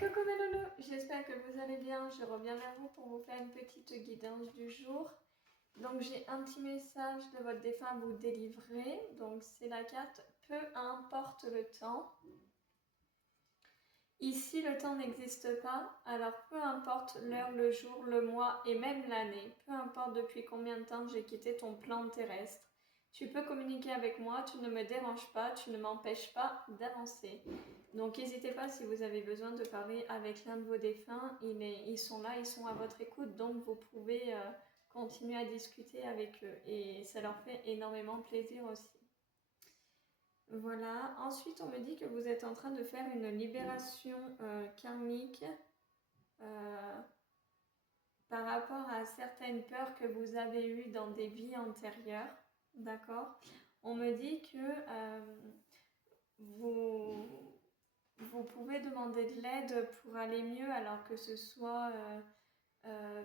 coucou mes loulous, j'espère que vous allez bien. Je reviens vers vous pour vous faire une petite guidance du jour. Donc j'ai un petit message de votre défunt à vous délivrer. Donc c'est la carte peu importe le temps. Ici le temps n'existe pas, alors peu importe l'heure, le jour, le mois et même l'année, peu importe depuis combien de temps j'ai quitté ton plan terrestre. Tu peux communiquer avec moi, tu ne me déranges pas, tu ne m'empêches pas d'avancer. Donc n'hésitez pas si vous avez besoin de parler avec l'un de vos défunts, ils sont là, ils sont à votre écoute, donc vous pouvez continuer à discuter avec eux et ça leur fait énormément plaisir aussi. Voilà, ensuite on me dit que vous êtes en train de faire une libération karmique par rapport à certaines peurs que vous avez eues dans des vies antérieures, d'accord? On me dit que vous pouvez demander de l'aide pour aller mieux, alors que ce soit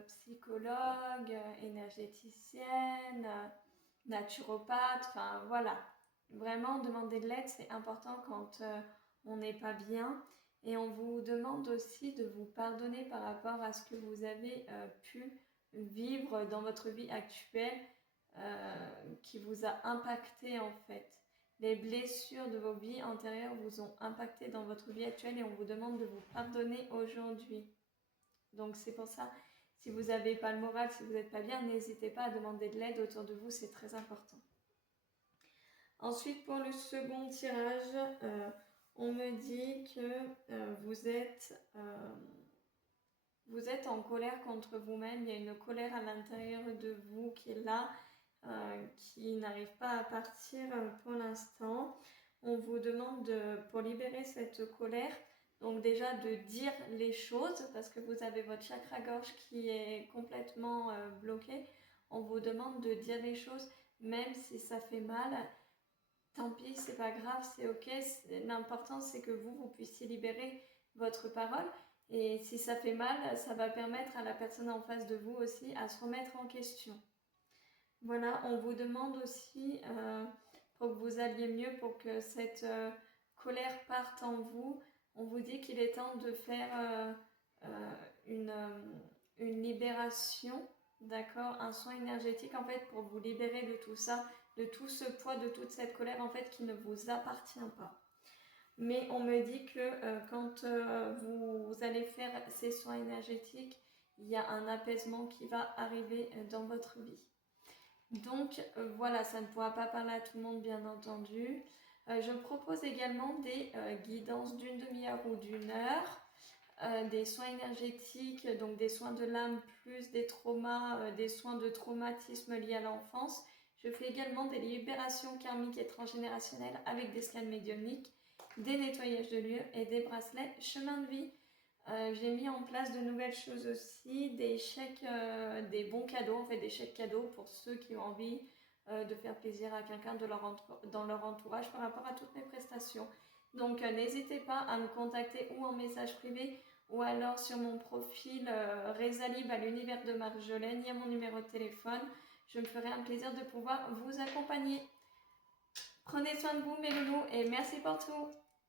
psychologue, énergéticienne, naturopathe, enfin voilà. Vraiment, demander de l'aide, c'est important quand on n'est pas bien. Et on vous demande aussi de vous pardonner par rapport à ce que vous avez pu vivre dans votre vie actuelle qui vous a impacté en fait. Les blessures de vos vies antérieures vous ont impacté dans votre vie actuelle et on vous demande de vous pardonner aujourd'hui. Donc c'est pour ça, si vous n'avez pas le moral, si vous n'êtes pas bien, n'hésitez pas à demander de l'aide autour de vous, c'est très important. Ensuite, pour le second tirage, on me dit que vous êtes en colère contre vous-même. Il y a une colère à l'intérieur de vous qui est là, qui n'arrive pas à partir pour l'instant. On vous demande pour libérer cette colère, donc déjà de dire les choses, parce que vous avez votre chakra-gorge qui est complètement bloqué. On vous demande de dire les choses, même si ça fait mal. Tant pis, c'est pas grave, c'est ok. L'important, c'est que vous puissiez libérer votre parole. Et si ça fait mal, ça va permettre à la personne en face de vous aussi à se remettre en question. Voilà, on vous demande aussi, pour que vous alliez mieux, pour que cette colère parte en vous, on vous dit qu'il est temps de faire une libération, d'accord, un soin énergétique en fait pour vous libérer de tout ça, de tout ce poids, de toute cette colère en fait qui ne vous appartient pas. Mais on me dit que quand vous allez faire ces soins énergétiques, il y a un apaisement qui va arriver dans votre vie. Donc voilà, ça ne pourra pas parler à tout le monde bien entendu. Je propose également des guidances d'une demi-heure ou d'une heure, des soins énergétiques, donc des soins de l'âme plus des traumas, des soins de traumatisme liés à l'enfance. Je fais également des libérations karmiques et transgénérationnelles avec des scans médiumniques, des nettoyages de lieux et des bracelets chemin de vie. J'ai mis en place de nouvelles choses aussi, des chèques, des bons cadeaux, en fait des chèques cadeaux pour ceux qui ont envie de faire plaisir à quelqu'un dans leur entourage par rapport à toutes mes prestations. Donc n'hésitez pas à me contacter ou en message privé ou alors sur mon profil Résalib à l'univers de Marjolaine, il y a mon numéro de téléphone. Je me ferai un plaisir de pouvoir vous accompagner. Prenez soin de vous mes loulous et merci pour tout.